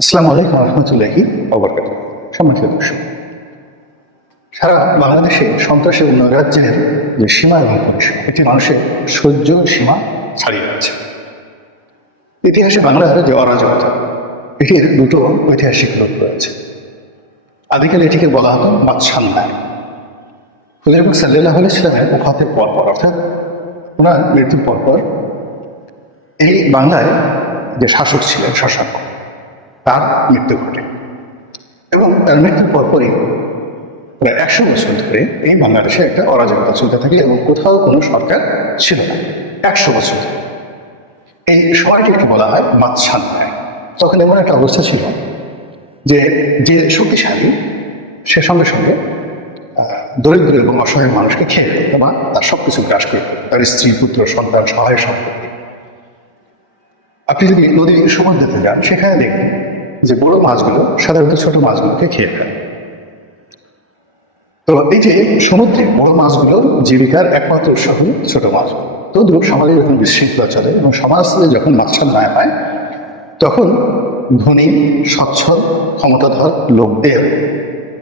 আসসালামু আলাইকুম রহমতুল্লাহি অবরকাত সম্মানিত দর্শক, সারা বাংলাদেশে সন্ত্রাসী অন্য রাজ্যের যে সীমা এবং এটি মানুষের সহ্য সীমা ছাড়িয়ে যাচ্ছে। ইতিহাসে বাংলার যে অরাজকতা। এটির দুটো ঐতিহাসিক রূপ রয়েছে। আদিকালে এটিকে বলা হতো বাদশান্নায় হুজুরবাগ সাল্লাহ ইসলামের ওফাতের পরপর, অর্থাৎ ওনার মৃত্যুর পরপর, এই বাংলায় যে শাসক ছিলেন, শশাঙ্ক তার মৃত্যু ঘটে। এবং তার মৃত্যুর পরপরই প্রায় একশো বছর ধরে এই বাংলাদেশে একটা অরাজকতা চলতে থাকে এবং কোথাও কোনো সরকার ছিল না। একশো বছর এই সময়টিকে বলা হয় মাতসান্নায় তখন এমন একটা অবস্থা ছিল যে যে শক্তিশালী, সে সঙ্গে সঙ্গে দরিদ্র এবং অসহায় মানুষকে খেয়ে ফেলতো বা তার সব কিছু গ্রাস করে। তার স্ত্রী, পুত্র, সন্তান, সহায় সম্পত্তি। আপনি যদি নদী সমুদ্রতে যান, সেখানে দেখবেন যে বড় মাছগুলো, সাধারণত ছোট মাছগুলোকে খেয়ে ফেলে। তো এই যে সমুদ্রে বড় মাছগুলো জীবিকার একমাত্র উৎস হল ছোট মাছ। তো দ্রুপ সমাজে যখন বিশৃঙ্খলা চলে এবং সমাজ যখন মাছার না পায়, তখন ধনী, সচ্ছল, ক্ষমতাধর লোকদের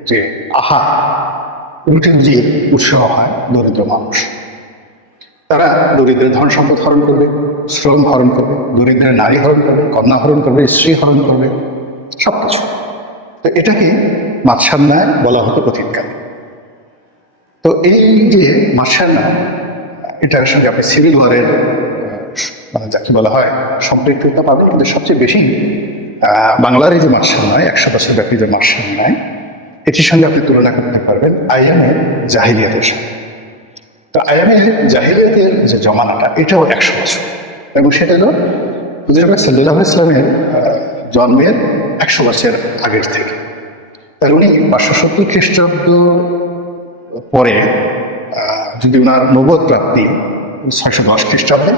যে আহার রুটি রুজির উৎস হয় দরিদ্র মানুষ। তারা দরিদ্রের ধন সম্পদ হরণ করবে, শ্রম হরণ করবে, দরিদ্রের নারী হরণ করবে, কন্যা হরণ করবে, স্ত্রী হরণ করবে। সব কিছু তো এটাকে মাৎসান্যায় বলা হতো অতীতকালে তো এই যে মাৎসান্না এটার সঙ্গে আপনি সিভিল ওয়ারের মানে যাকে বলা হয় সম্পৃক্ততা পাবেন, কিন্তু সবচেয়ে বেশি বাংলার এই যে মাৎসান্যায় একশো বছর ব্যাপী যে মাৎসান্যায় এটির সঙ্গে আপনি তুলনা করতে পারবেন আইএমের জাহিলিয়াতের সঙ্গে। তো আয়ামের জাহিলিয়াতের যে জমানাটা, এটাও একশো বছর। এবং সেটা হলো সাল্লাহ ইসলামের জন্মের একশো বছর আগের থেকে। তার উনি পাঁচশো সত্তর খ্রিস্টাব্দ পরে যদি ওনার নবদ প্রাপ্তি ছয়শো দশ খ্রিস্টাব্দে,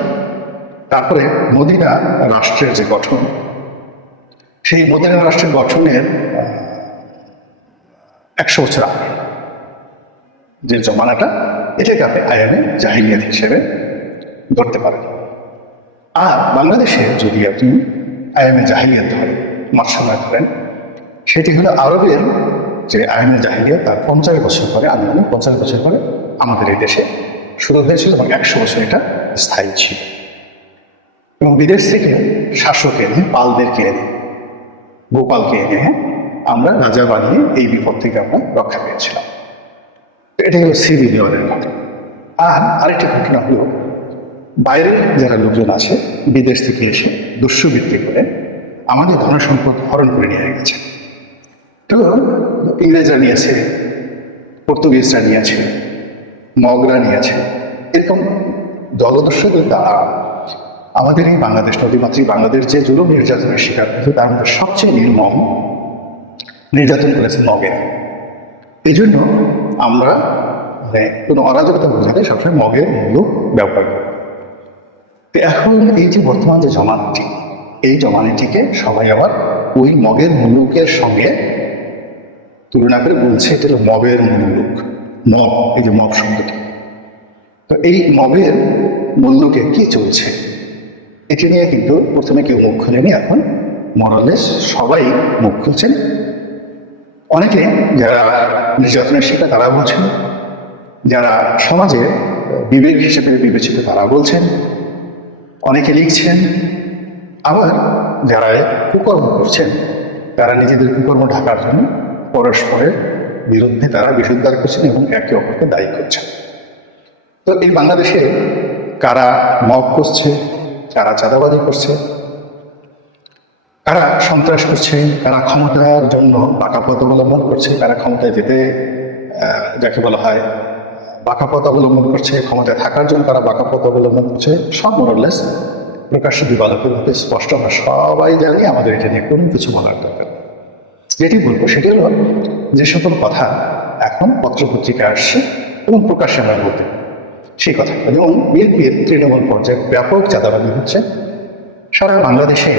তারপরে মদিনা রাষ্ট্রের যে গঠন, সেই মদিনা রাষ্ট্রের গঠনের একশো বছর আগে যে জমানাটা, এটাকে আপনি আয়ামে জাহিলিয়াত হিসেবে ধরতে পারেন। আর বাংলাদেশে যদি আপনি আয়ামে জাহিলিয়াত ধরেন মার্শাল্লাহ ধরেন সেটি হলো আরবের যে আয়ামে জাহিলিয়াত, তার পঞ্চাশ বছর পরে আন্দোলন পঞ্চাশ বছর পরে আমাদের এই দেশে শুরু হয়েছিল এবং একশো বছর এটা স্থায়ী ছিল। এবং বিদেশ থেকে শাসক এনে, পালদেরকে এনে, গোপালকে এনে আমরা রাজা বানিয়ে এই বিপদ থেকে আমরা রক্ষা পেয়েছিলাম। এটা হলো সিবি দেওয়ালের ঘটনা আর আরেকটি ঘটনা হলো, বাইরের যারা লোকজন আছে, বিদেশ থেকে এসে দুঃসবৃত্তি করে আমাদের ধন সম্পদ হরণ করে নিয়ে গেছে। তো ইংরেজরা নিয়েছে পর্তুগিজরা নিয়েছে মগরা নিয়েছে এরকম দলদস্যুদের দ্বারা আমাদের এই বাংলাদেশ নদীমাতৃক বাংলাদেশ যে জুলুম নির্যাতনের শিকার হয়েছে, তার মধ্যে সবচেয়ে নির্মম নির্যাতন করেছে মগেরা। এই জন্য আমরা মানে কোনো অরাজকতা বোঝাতে সবসময় মগের মূল্য ব্যবহার করি। এখন এই যে বর্তমান যে জমানাটি এই জমানাটিকে সবাই আবার ওই মগের মুলুকের সঙ্গে তুলনা করে বলছে, এটা হলো মবের মুলুক। মব এই যে মব শব্দটি। তো এই মবের মুল্লুকে কি চলছে? এটি নিয়ে কিন্তু প্রথমে কেউ মুখ খুলেনি, এখন মরলেস সবাই মুখ খুলছেন। অনেকে যারা নির্যাতনের শিকার, তারা বলছেন, যারা সমাজে বিবেক হিসেবে বিবেচিত, তারা বলছেন, অনেকে লিখছেন আবার যারা কুকর্ম করছেন, তারা নিজেদের কুকর্ম ঢাকার জন্য পরস্পরের বিরুদ্ধে তারা বিশুদ্ধার করছেন এবং একে অপরকে দায়ী করছেন। তো এই বাংলাদেশে কারা মগ করছে, কারা চাঁদাবাজি করছে, কারা সন্ত্রাস করছে, কারা ক্ষমতার জন্য বাঁকা পথ অবলম্বন করছে, কারা ক্ষমতায় যেতে যাকে বলা হয় বাঁকা পথ অবলম্বন করছে, ক্ষমতায় থাকার জন্য তারা বাঁকা পথ অবলম্বন করছে, সব মোরলেস প্রকাশ্য দিবালকভাবে স্পষ্ট আমরা সবাই জানি, আমাদের এটা নিয়ে কোনো কিছু বলার দরকার যেটি বলব সেটি হলো যে সকল কথা এখন পত্রপত্রিকা আসছে এবং প্রকাশ্যে আমরা বলতে সেই কথা। যেমন বিএনপির তৃণমূল পর্যায়ে ব্যাপক চাঁদাবাজি হচ্ছে। সারা বাংলাদেশে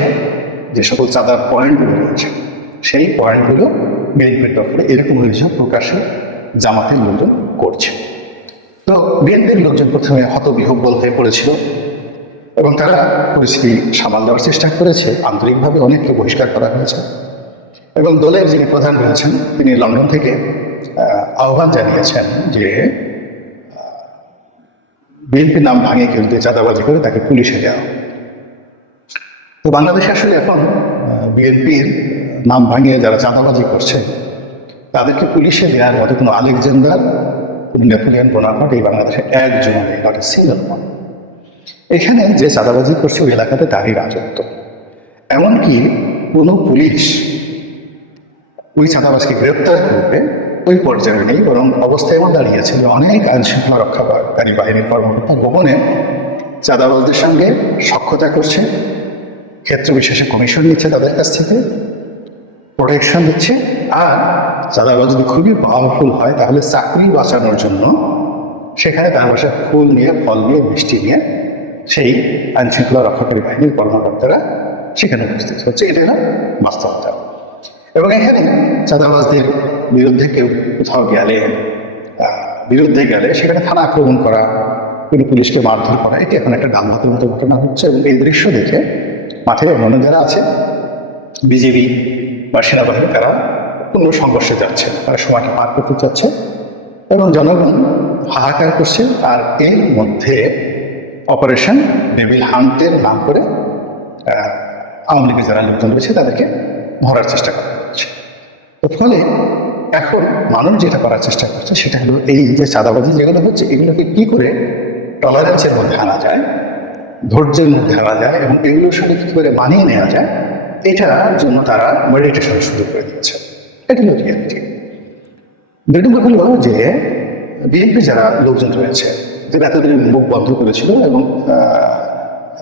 যে সকল চাঁদার পয়েন্টগুলো রয়েছে, সেই পয়েন্টগুলো বিএনপির দখলে এরকম অভিযোগ প্রকাশে জামাতের লোকজন করছে। তো বিএনপির লোকজন প্রথমে হতবিহব্বল হয়ে পড়েছিল। এবং তারা পরিস্থিতি সামাল দেওয়ার চেষ্টা করেছে। আন্তরিকভাবে অনেককে বহিষ্কার করা হয়েছে। এবং দলের যিনি প্রধান রয়েছেন, তিনি লন্ডন থেকে আহ্বান জানিয়েছেন যে বিএনপি নাম ভাঙিয়ে কেউ যদি চাঁদাবাজি করে তাকে পুলিশে দেওয়া। তো বাংলাদেশে আসলে এখন বিএনপির নাম ভাঙিয়ে যারা চাঁদাবাজি করছে, তাদেরকে পুলিশে দেওয়ার মতো কোনো আলেকজান্ডার নেপোলিয়ন বোনাপাট এই বাংলাদেশে একজন নট এ সিঙ্গল এখানে যে চাঁদাবাজি করছে ওই এলাকাতে তারই রাজত্ব। এমনকি কোনো পুলিশ ওই চাঁদাবাজকে গ্রেপ্তার করবে ওই পর্যায়ে নেই, বরং অবস্থা এমন দাঁড়িয়েছে যে অনেক আইন শৃঙ্খলা রক্ষাকারী বাহিনীর কর্মকর্তা গোপনে চাঁদাবাজদের সঙ্গে সক্ষতা করছে, ক্ষেত্র বিশেষে কমিশন নিচ্ছে তাদের কাছ থেকে প্রোটেকশন দিচ্ছে, আর চাঁদাবাজ যদি খুবই পাওয়ারফুল হয়, তাহলে চাকরি বাঁচানোর জন্য সেখানে তার বাসায় ফুল নিয়ে, ফল নিয়ে, মিষ্টি নিয়ে সেই আইন শৃঙ্খলা রক্ষাকারী বাহিনীর কর্মকর্তারা সেখানে উপস্থিত হচ্ছে। এটা হলো বাস্তবতা। এবং এখানে চাঁদাবাজদের বিরুদ্ধে কেউ কোথাও গেলে বিরুদ্ধে গেলে সেখানে থানা আক্রমণ করা, কোনো পুলিশকে মারধর করা, এটি এখন একটা ডালভাতের মতো ঘটনা হচ্ছে। এবং এই দৃশ্য দেখে মাঠে অন্য যারা আছে বিজেপি বা সেনাবাহিনী, তারা কোনো সংঘর্ষে যাচ্ছে তারা সময়টা পার করতে চাচ্ছে। এবং জনগণ হাহাকার করছে আর এর মধ্যে অপারেশন ডেভিল হান্টের নাম করে আওয়ামী লীগের যারা লোকজন রয়েছে, তাদেরকে ধরার চেষ্টা করা হচ্ছে। তো ফলে এখন মানুষ যেটা করার চেষ্টা করছে, সেটা হলো এই যে চাঁদাবাজি যেগুলো হচ্ছে, এগুলোকে কি করে টলারেন্সের মধ্যে আনা যায়, ধৈর্যের মধ্যে আনা যায়, এবং এগুলোর সঙ্গে কী করে মানিয়ে নেওয়া যায়, এটার জন্য তারা মেডিটেশন শুরু করে দিচ্ছে এটা হলো রিয়ালিটি দুই নম্বর হলো যে, বিএনপি যারা লোকজন রয়েছে যারা এতদিন মুখ বন্ধ করেছিল এবং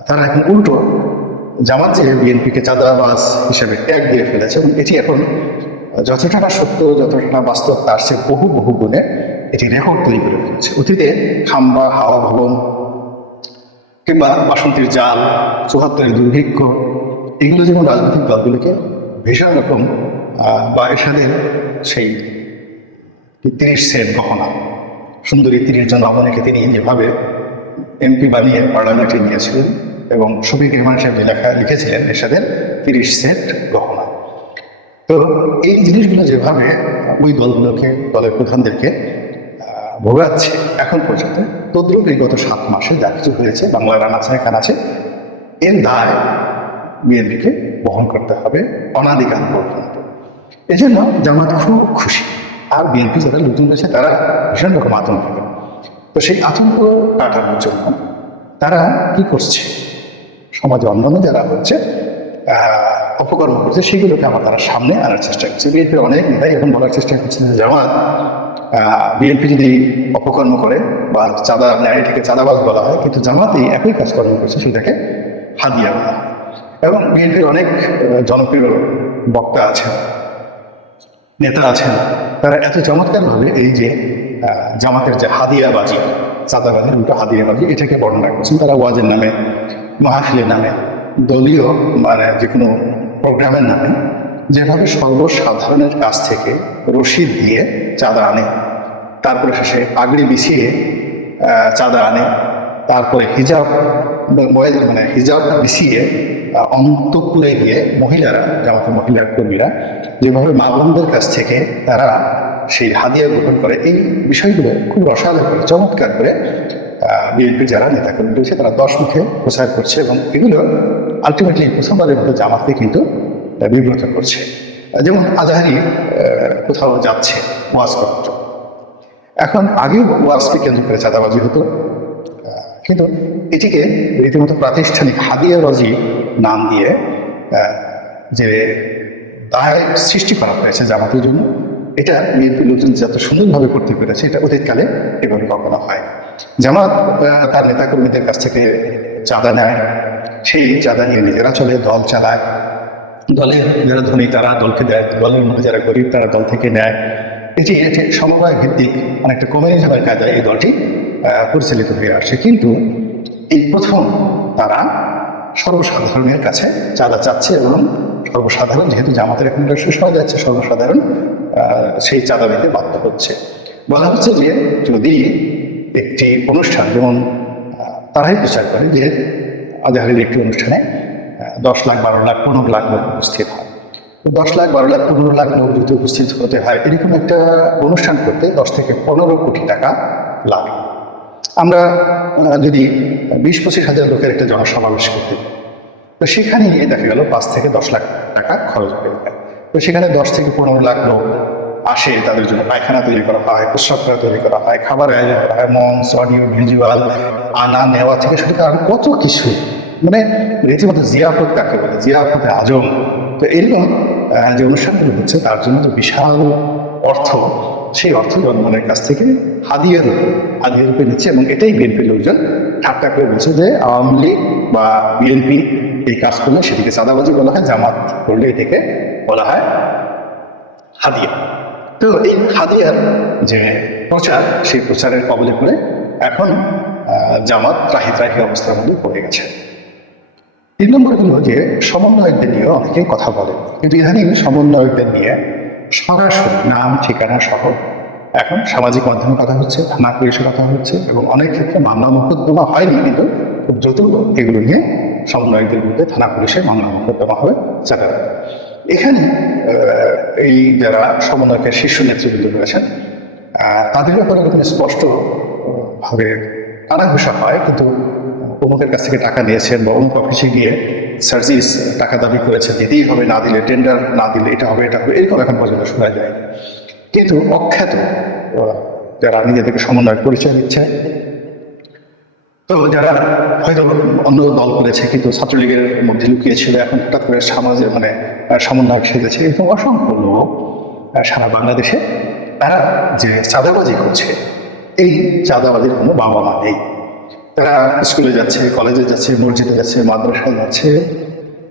তারা এখন উল্টো জামাত যে বিএনপিকে চাঁদাবাজ হিসেবে ট্যাগ দিয়ে ফেলেছে এবং এটি এখন যতটা সত্য, যতটা বাস্তব তার চেয়ে বহু বহু গুণে এটি রেকর্ড তৈরি করে ফেলেছে। অতীতে খাম্বা হাওয়া ভবন কিংবা বাসন্তীর জাল, চুহাত্তরের দুর্ভিক্ষ, এগুলো যেমন রাজনৈতিক দলগুলোকে ভীষণ রকম বা এরশাদের সেই তিরিশ সেট গহনা সুন্দরী তিরিশ জন রমণীকে তিনি যেভাবে এমপি বানিয়ে পার্লামেন্টে নিয়েছিলেন এবং শফিক রেহমান সাহেব লেখা লিখেছিলেন এরশাদের তিরিশ সেট গহনা। তো এই জিনিসগুলো যেভাবে ওই দলগুলোকে, দলের প্রধানদেরকে ভোগাচ্ছে এখন পর্যন্ত, তদ্রুপ এই গত সাত মাসে যা কিছু হয়েছে, বাংলা রানাছে কানাছে এর দায় বিএনপিকে বহন করতে হবে অনাদিকাল পর্যন্ত এই জন্য জামাত খুব খুশি। আর বিএনপি যারা লোকজন রয়েছে তারা ভীষণ রকম আতঙ্কিত তো সেই আতঙ্ক কাটানোর জন্য তারা কি করছে? সমাজে অন্যান্য যারা হচ্ছে অপকর্ম করছে, সেগুলোকে আমার তারা সামনে আনার চেষ্টা করছে। বিএনপির অনেক নেতাই এখন বলার চেষ্টা করছে যে, জামাত বিএনপি যদি অপকর্ম করে বা চাঁদা, ন্যায় থেকে চাঁদাবাজ বলা হয়, কিন্তু জামাতেই একই কাজকর্ম করছে, সেটাকে হাদিয়া বলা এবং বিএনপির অনেক জনপ্রিয় বক্তা আছেন। নেতা আছেন, তারা এত চমৎকারভাবে এই যে জামাতের যে হাদিয়াবাজি চাঁদাবাজির উল্টো হাদিয়াবাজি এটাকে বর্ণনা করছেন। তারা ওয়াজের নামে, মাহফিলের নামে, দলীয় মানে যে কোনো প্রোগ্রামের নামে, যেভাবে সর্বসাধারণের কাছ থেকে রশিদ দিয়ে চাঁদা আনে, তারপরে শেষে পাগড়ি বিছিয়ে চাঁদা আনে, তারপরে হিজাব মানে হিজাবটা বিছিয়ে অন্তপুরে গিয়ে মহিলারা জামাতের মহিলার কর্মীরা যেভাবে মা বোনদের কাছ থেকে তারা সেই হাদিয়া গ্রহণ করে, এই বিষয়গুলো খুব রসালো করে, চমৎকার করে বিএনপি যারা নেতাকর্মী রয়েছে, তারা দশ মুখে প্রচার করছে এবং এগুলো আলটিমেটলি প্রথমবারের মতো জামাতকে কিন্তু বিব্রত করছে। যেমন আজাহারি কোথাও যাচ্ছে ওয়াজ এখন আগেও ওয়াজকে কেন্দ্র করে চাঁদাবাজি হতো কিন্তু এটিকে রীতিমতো প্রাতিষ্ঠানিক হাদিয়াবাজি নাম দিয়ে যে দায় সৃষ্টি করা হয়েছে জামাতের জন্য, এটা বিএনপি লোকজন যত সুন্দরভাবে করতে পেরেছে, এটা অতীতকালে এভাবে কখনো হয়। জামাত তার নেতাকর্মীদের কাছ থেকে চাঁদা নেয়। সেই চাঁদা নিয়ে নিজেরা চলে, দল চালায়। দলের যারা ধনী, তারা দলকে দেয়। দলের মধ্যে যারা গরিব, তারা দল থেকে নেয়। এটি এটি সমবায় ভিত্তিক, অনেকটা কমে যাওয়ার কায়দায় এই দলটি পরিচালিত হয়ে আসে। কিন্তু এই প্রথম তারা সর্বসাধারণের কাছে চাঁদা চাচ্ছে এবং সর্বসাধারণ, যেহেতু জামাতের এখন শেষ হয়ে যাচ্ছে সর্বসাধারণ সেই চাঁদা দিতে বাধ্য হচ্ছে। বলা হচ্ছে যে যদি একটি অনুষ্ঠান, যেমন তারাই প্রচার করে। যে আজহারের একটি অনুষ্ঠানে দশ লাখ, বারো লাখ, পনেরো লাখ লোক উপস্থিত হয়। দশ লাখ, বারো লাখ, পনেরো লাখ লোক যদি উপস্থিত হতে হয়, এরকম একটা অনুষ্ঠান করতে দশ থেকে পনেরো কোটি টাকা লাগে। আমরা যদি বিশ, পঁচিশ হাজার লোকের একটা জনসমাবেশ করতে তো সেখানে গিয়ে দেখা গেল পাঁচ থেকে দশ লাখ টাকা খরচ হয়ে তো সেখানে দশ থেকে পনেরো লাখ লোক আসে, তাদের জন্য পায়খানা তৈরি করা হয় প্রস্রাবখানা তৈরি করা হয়, খাবার আয়োজন করা হয়, মঞ্চ, অডিও, ভিজুয়াল, আনা, নেওয়া থেকে শুরু করে কত কিছু। মানে রীতিমতো জিয়াফত কাকে বলে? জিয়াফতে আজম। তো এরকম যে অনুষ্ঠানগুলো হচ্ছে, তার জন্য তো বিশাল অর্থ। সেই অর্থ জনগণের কাছ থেকে হাদিয়া রূপে হাদিয়া নিচ্ছে এবং এটাই বিএনপির লোকজন ঠাট্টা করে বলছে যে আওয়ামী লীগ বা বিএনপি এই কাজ করলে সেটিকে চাঁদাবাজি বলা হয়, জামাত করলে এটাকে বলা হয় হাদিয়া। তো এই হাদিয়ার যে প্রচার, সেই প্রচারের কবলে করে এখন জামাত ত্রাহি ত্রাহি অবস্থার মধ্যে পড়ে গেছে। তিন নম্বর হলো যে সমন্বয়কদের নিয়ে অনেকেই কথা বলে। কিন্তু ইদানিং সমন্বয়কদের নিয়ে সরাসরি নাম, ঠিকানা সহ। এখন সামাজিক মাধ্যমে কথা হচ্ছে থানা পুলিশের কথা হচ্ছে এবং অনেক ক্ষেত্রে মামলা মোকদ্দমা হয়নি কিন্তু খুব দ্রুত এগুলো নিয়ে সমন্বয়কদের বিরুদ্ধে থানা পুলিশে মামলা মোকদ্দমা হবে যারা এখানে এই যারা সমন্বয়কের শীর্ষ নেতৃবৃন্দ রয়েছেন তাদের ব্যাপারে এরকম স্পষ্ট ভাবে কানাঘুষা হয়। কিন্তু অমুকের কাছ থেকে টাকা নিয়েছেন বা অমুক অফিসে গিয়ে সার্ভিস টাকা দাবি করেছে দিতেই হবে না দিলে টেন্ডার না দিলে এটা হবে এটা হবে এরকম এখন পর্যন্ত শোনা যায় কিন্তু অখ্যাত যারা নিজেদেরকে সমন্বয় পরিচয় দিচ্ছে তো যারা হয়তো অন্য দল করেছে কিন্তু ছাত্রলীগের মধ্যে লুকিয়ে ছিল এখন হঠাৎ করে সমাজে মানে আহ, সমন্বয়ক সেজেছে এরকম অসংখ্য লোক সারা বাংলাদেশে তারা যে চাঁদাবাজি করছে এই চাঁদাবাজির কোনো বাবা মা নেই। তারা স্কুলে যাচ্ছে, কলেজে যাচ্ছে, মসজিদে যাচ্ছে, মাদ্রাসায় যাচ্ছে।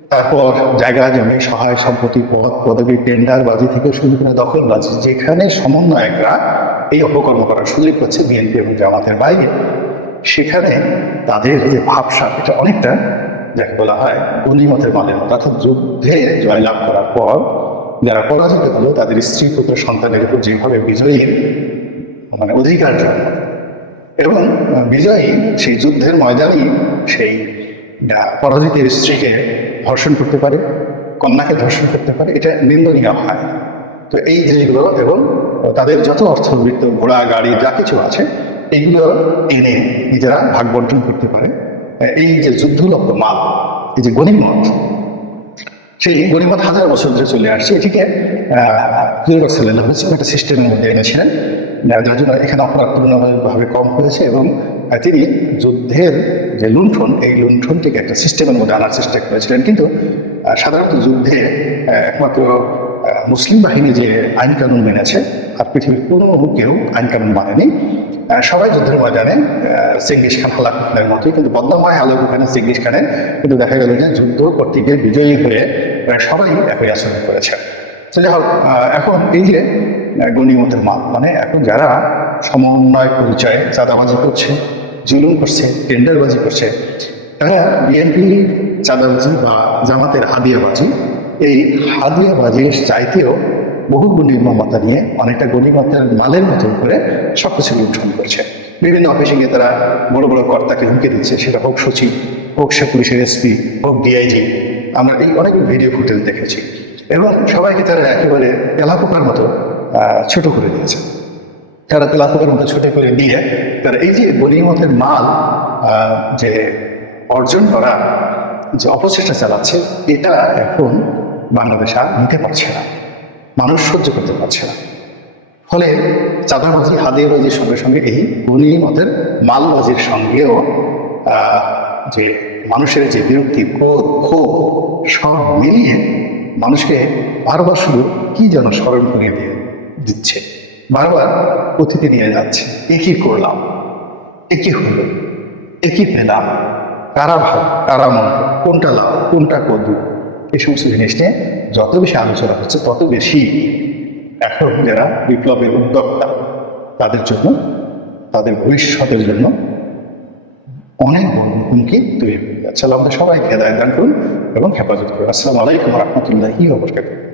তারপর জায়গা জমি, সহায় সম্পত্তি, পদ, পদবি, টেন্ডার, বাজি থেকে শুরু করে দখলবাজি যেখানে সমন্বয়করা এই অপকর্ম করার সুযোগ পাচ্ছে বিএনপি এবং জামাতের বাইরে। সেখানে তাদের যে ভাবসা, এটা অনেকটা যাকে বলা হয় গণিমতের মানের মতো। অর্থাৎ যুদ্ধে জয়লাভ করার পর যারা পরাজিত হলো, তাদের স্ত্রী, পুত্র, সন্তানের উপর যেভাবে বিজয়ীর মানে অধিকার জন্ম এবং বিজয়ী সেই যুদ্ধের ময়দানেই সেই পরাজিতের স্ত্রীকে ধর্ষণ করতে পারে, কন্যাকে ধর্ষণ করতে পারে, এটা নিন্দনীয় হয়। তো এই জিনিসগুলো এবং তাদের যত অর্থবৃত্ত ঘোড়া, গাড়ি, যা কিছু আছে, এইগুলো এনে নিজেরা ভাগ বন্টন করতে পারে। এই যে যুদ্ধলব্ধ মাল, এই যে গণিমত, সেই গরিমত হাজার বছর ধরে চলে আসছে। এটিকে সাল্লাহ একটা সিস্টেমের মধ্যে এনেছিলেন। যার জন্য এখানে অপরাধ তুলনামূলকভাবে কম হয়েছে এবং তিনি যুদ্ধের যে লুণ্ঠন, এই লুণ্ঠনটিকে একটা সিস্টেমের মধ্যে আনার চেষ্টা করেছিলেন। কিন্তু সাধারণত যুদ্ধে একমাত্র মুসলিম বাহিনী যে আইন কানুন মেনেছে, আর পৃথিবীর কোনো কেউ আইন কানুন মানেনি সবাই যুদ্ধের ময়দানে চেঙ্গিস খান হালাক খানের মতোই, কিন্তু বদনাময় হালাক খানে চেঙ্গিস খানের, কিন্তু দেখা গেল যে যুদ্ধ করতে বিজয়ী হয়ে সবাই একই আচরণ করেছে। তো যাই হোক এখন এই যে গণিমতের মাল মানে এখন যারা সমন্বয় পরিচয়ে চাঁদাবাজি করছে, জুলুম করছে, টেন্ডারবাজি করছে, তারা বিএনপি চাঁদাবাজি বা জামাতের হাদিয়াবাজি, এই হাদিয়াবাজির চাইতেও বহু গণিমতা নিয়ে অনেকটা গণিমতের মালের মতন করে সবকিছু লুণ্ঠন করছে। বিভিন্ন অফিসে গিয়ে তারা বড় বড় কর্তাকে হুমকে দিচ্ছে, সেটা হোক সচিব, হোক সে পুলিশের এসপি হোক ডিআইজি আমরা এই অনেক ভিডিও ফুটেজ দেখেছি। এবং সবাইকে তারা একেবারে তেলাপোকার মতো ছোট করে দিয়েছে। তারা তেলাপোকার মতো ছোট করে দিয়ে, তারা এই যে গণিমতের মাল যে অর্জন করা, যে অপচেষ্টা চালাচ্ছে, এটা এখন বাংলাদেশ আর নিতে পারছে না। মানুষ সহ্য করতে পারছে না। ফলে চাঁদাবাজি, হাদিয়াবাজির সঙ্গে সঙ্গে এই গণিমতের মালবাজির সঙ্গেও যে মানুষের যে বিরক্তি, ক্রোধ, ক্ষোভ, সব মিলিয়ে মানুষকে বারবার শুধু কি যেন স্মরণ করিয়ে দিয়ে দিচ্ছে। বারবার অতিথি নিয়ে যাচ্ছে। এ কি করলাম? এ কি হলো? এ কি পেলাম? কারা ভালো, কারা মন্দ? কোনটা লাভ, কোনটা কদু? এই সমস্ত জিনিস নিয়ে যত বেশি আলোচনা হচ্ছে, তত বেশি এখন যারা বিপ্লবের উদ্যোক্তা, তাদের জন্য, তাদের ভবিষ্যতের জন্য অনেক বড় হুমকি তৈরি হয়ে যাচ্ছে। আমাদের সবাইকে হেদায়ত দান করুন এবং হেফাজত করুন। আসসালামু আলাইকুম ওবরকাতুহ